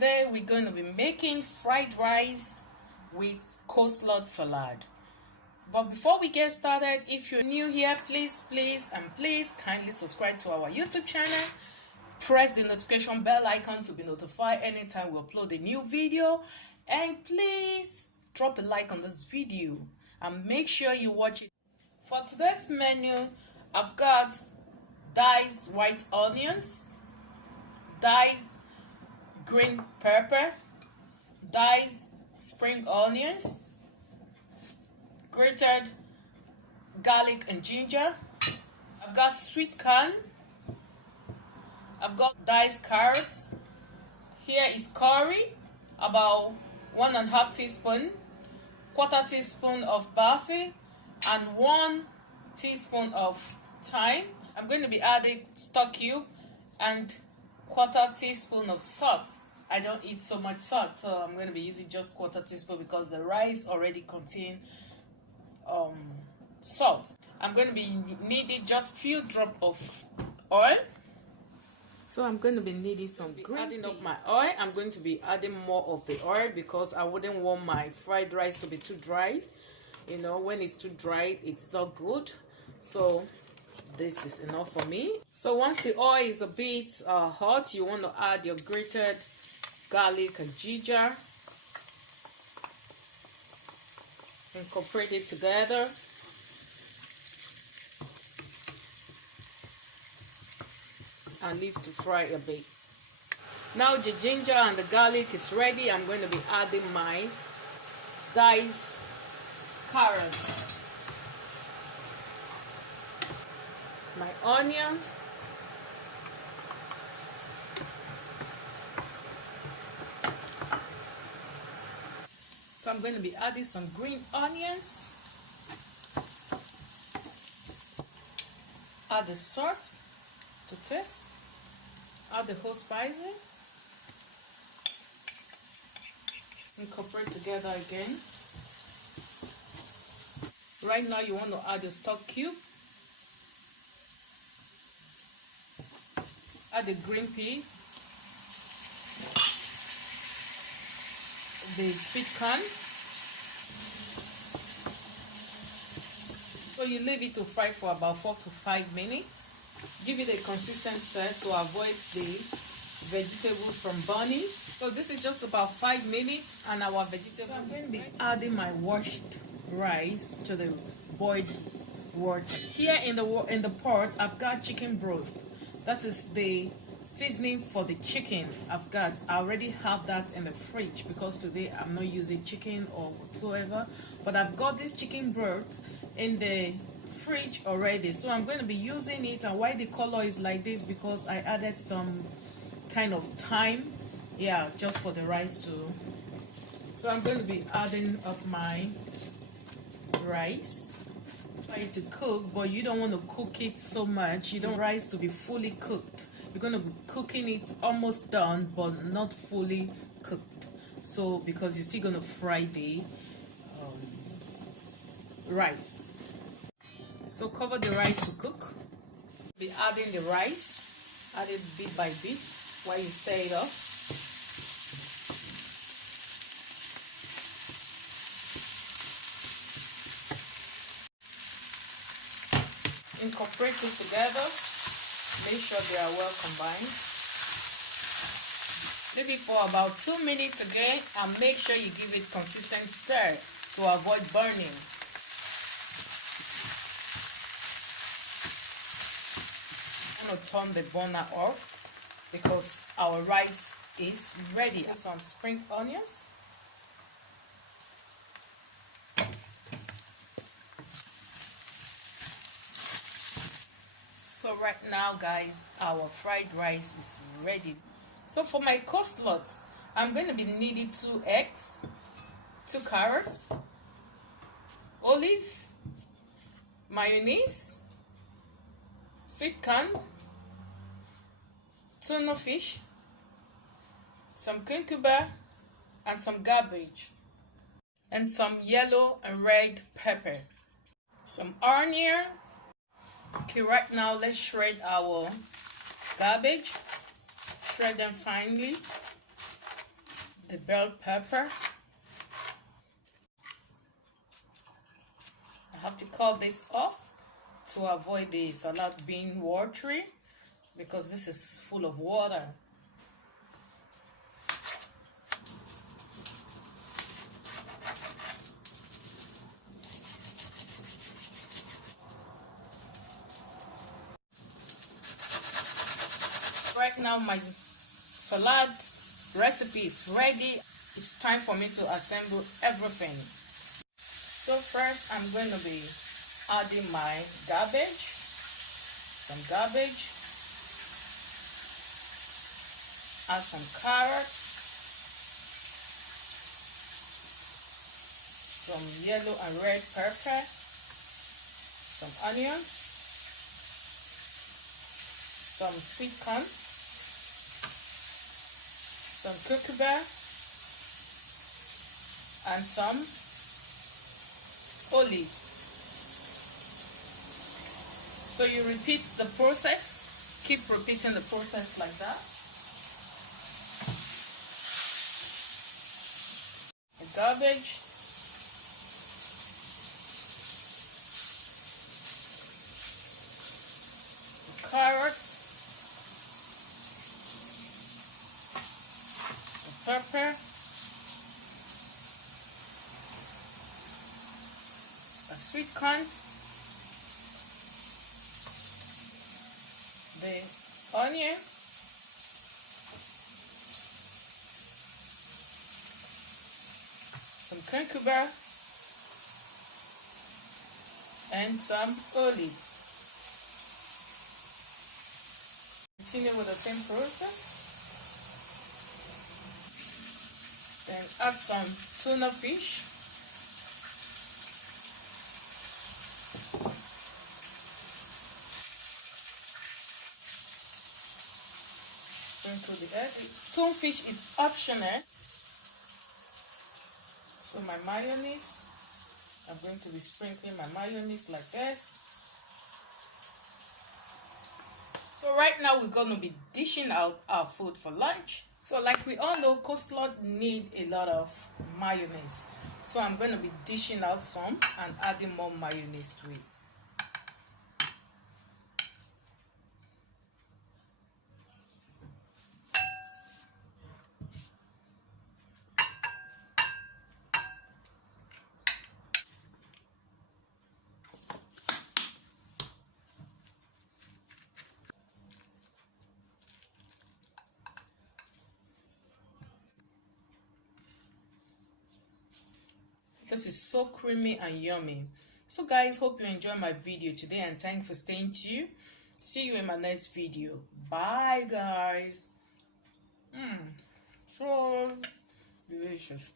today we're going to be making fried rice with coleslaw salad. But before we get started, if you're new here, please kindly subscribe to our YouTube channel. Press the notification bell icon to be notified anytime we upload a new video, and please drop a like on this video and make sure you watch it. For today's menu, I've got diced white onions, diced green pepper, diced spring onions, grated garlic and ginger. I've got sweet corn. I've got diced carrots. Here is curry, about 1.5 teaspoon, 1/4 teaspoon of basil, and 1 teaspoon of thyme. I'm going to be adding stock cube and 1/4 teaspoon of salt. I don't eat so much salt, so I'm going to be using just 1/4 teaspoon because the rice already contains salt. I'm going to be needing just few drops of oil. So I'm going to be needing some green adding up my oil. I'm going to be adding more of the oil because I wouldn't want my fried rice to be too dry. You know, when it's too dry, it's not good. So this is enough for me. So once the oil is a bit hot, you want to add your grated garlic and ginger. Incorporate it together. And leave to fry a bit. Now the ginger and the garlic is ready. I'm going to be adding my diced carrots, my onions, so I'm going to be adding some green onions, add the salt to taste, add the whole spices, incorporate together again. Right now you want to add your stock cube, add the green pea, the sweet corn. So you leave it to fry for about 4 to 5 minutes. Give it a consistent stir to avoid the vegetables from burning. So this is just about 5 minutes and our vegetables. So I'm going to be adding my washed rice to the boiled water. Here in the pot, I've got chicken broth. That is the seasoning for the chicken. I already have that in the fridge because today I'm not using chicken or whatsoever. But I've got this chicken broth in the fridge already, so I'm going to be using it. And why the color is like this, because I added some kind of thyme, yeah, just for the rice too. So I'm going to be adding up my rice. Try to cook, but you don't want to cook it so much. You don't want rice to be fully cooked. You're going to be cooking it almost done but not fully cooked, so because you're still going to fry the rice. So cover the rice to cook. Be adding the rice, add it bit by bit while you stir it up. Incorporate it together. Make sure they are well combined. Leave it for about 2 minutes again, and make sure you give it consistent stir to avoid burning. I'm going to turn the burner off because our rice is ready. Some spring onions. So right now, guys, our fried rice is ready. So for my coleslaw, I'm going to be needing 2 eggs, 2 carrots, olive, mayonnaise, sweet corn, tuna fish, some cucumber, and some cabbage, and some yellow and red pepper, some onion. Okay, right now let's shred our cabbage. Shred them finely. the bell pepper. I have to cut this off to avoid the salad being watery because this is full of water. Right now my salad recipe is ready. It's time for me to assemble everything. So first I'm going to be adding my cabbage, some cabbage, add some carrots, some yellow and red pepper, some onions, some sweet corn, some cucumber, and some olives. So you repeat the process, keep repeating the process like that. The cabbage, the carrots, the pepper, a sweet corn, the onion, some cucumber, and some olive. Continue with the same process. Then add some tuna fish. Sprinkle the egg. Tuna fish is optional. So my mayonnaise, I'm going to be sprinkling my mayonnaise like this. So right now we're going to be dishing out our food for lunch. So like we all know, coleslaw need a lot of mayonnaise. So I'm going to be dishing out some and adding more mayonnaise to it. This is so creamy and yummy. So guys, hope you enjoyed my video today and thanks for staying tuned. See you in my next video. Bye guys. So delicious.